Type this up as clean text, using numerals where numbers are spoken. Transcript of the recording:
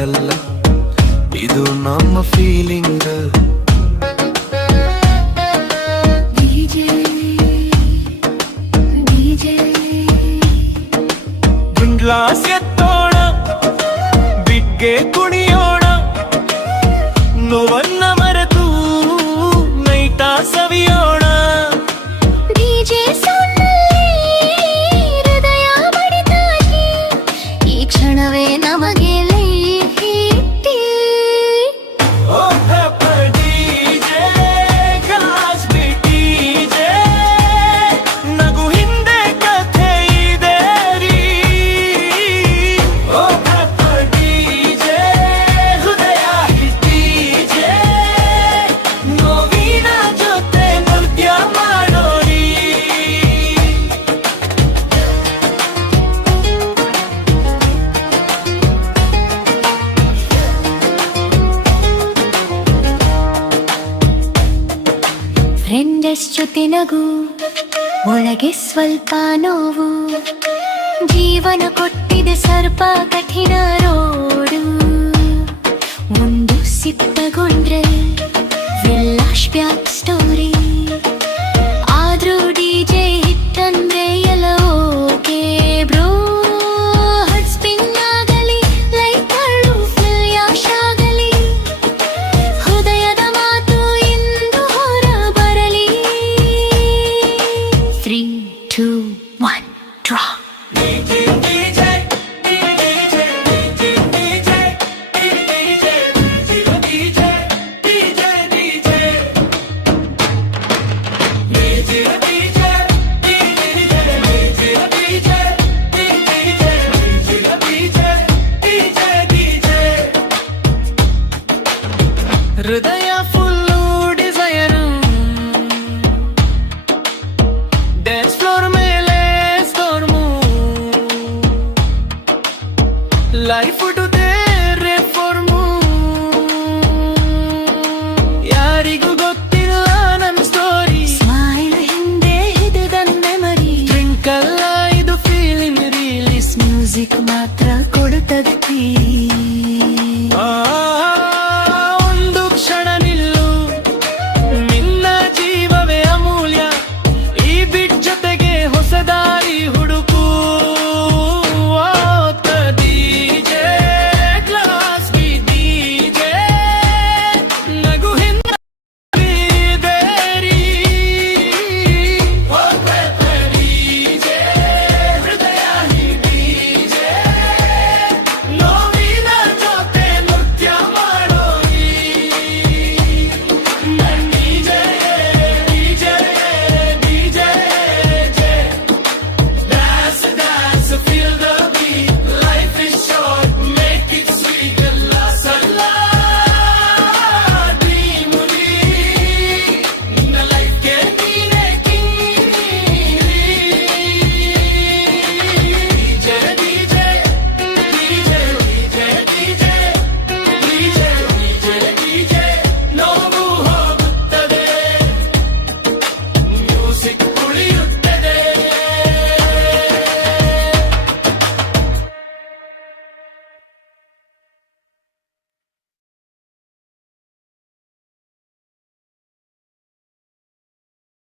ಹಾಡಲ್ಲ, ಇದು ನಮ್ಮ feeling. Glass ಎತ್ತೋಣ, ಬಿಗ್ಗೆ ಕುಣಿಯೋಣ, ನೋವನ್ನ ಮರೆತು ನೈಟ ಸವಿಯೋಣ. ಡಿಜೆ ಹೃದಯ ಬಡಿತಾಗಿ ಈ ಕ್ಷಣವೇ ನಮಗೆ ಲೈಟಿ. ಓ ಪೆಪ್ಪರ್ ಡಿಜೆ, ಗ್ಲಾಸ್ ಡಿಜೆ, ನಗು ಹಿಂದೆ ಕಥೆ ಇದೆ ರೀ. ಓ ಪೆಪ್ಪರ್ ಡಿಜೆ, ಹೃದಯ ಡಿಜೆ, ನೋವಿನ ಜೊತೆ ನೃತ್ಯ ಮಾಡೋರಿ. ಫ್ರೆಂಡಸ್ ಜೊತೆ ನಗು, ಒಳಗೆ ಸ್ವಲ್ಪ ನೋವು, ಜೀವನ ಕೊಟ್ಟಿದೆ ಸರ್ಪ ಕಠಿಣ ರೋಡು. ಒಂದು ಸಿಪ್ಪಗೊಂಡ್ರೆ ವಿಲಾಶ್ ಬ್ಯಾಕ್ ಸ್ಟೋರಿ, ಆದ್ರೂ ಡಿಜೆ ಹಿಟ್ಟಂದ್ರೆ ಎಲ್ಲ ಓಕೆ ಬ್ರೋ. ಹರ್ಟ್ ಸ್ಪಿನ್ ಆಗಲಿ, ಲೈಟ್ ಹರಡು ಫ್ಲಾಶ್ ಆಗಲಿ, ಹೃದಯದ ಮಾತು ಇಂದು ಹೊರ ಬರಲಿ. 3, 2, 1 ಡ್ರಾ. ಹೃದಯ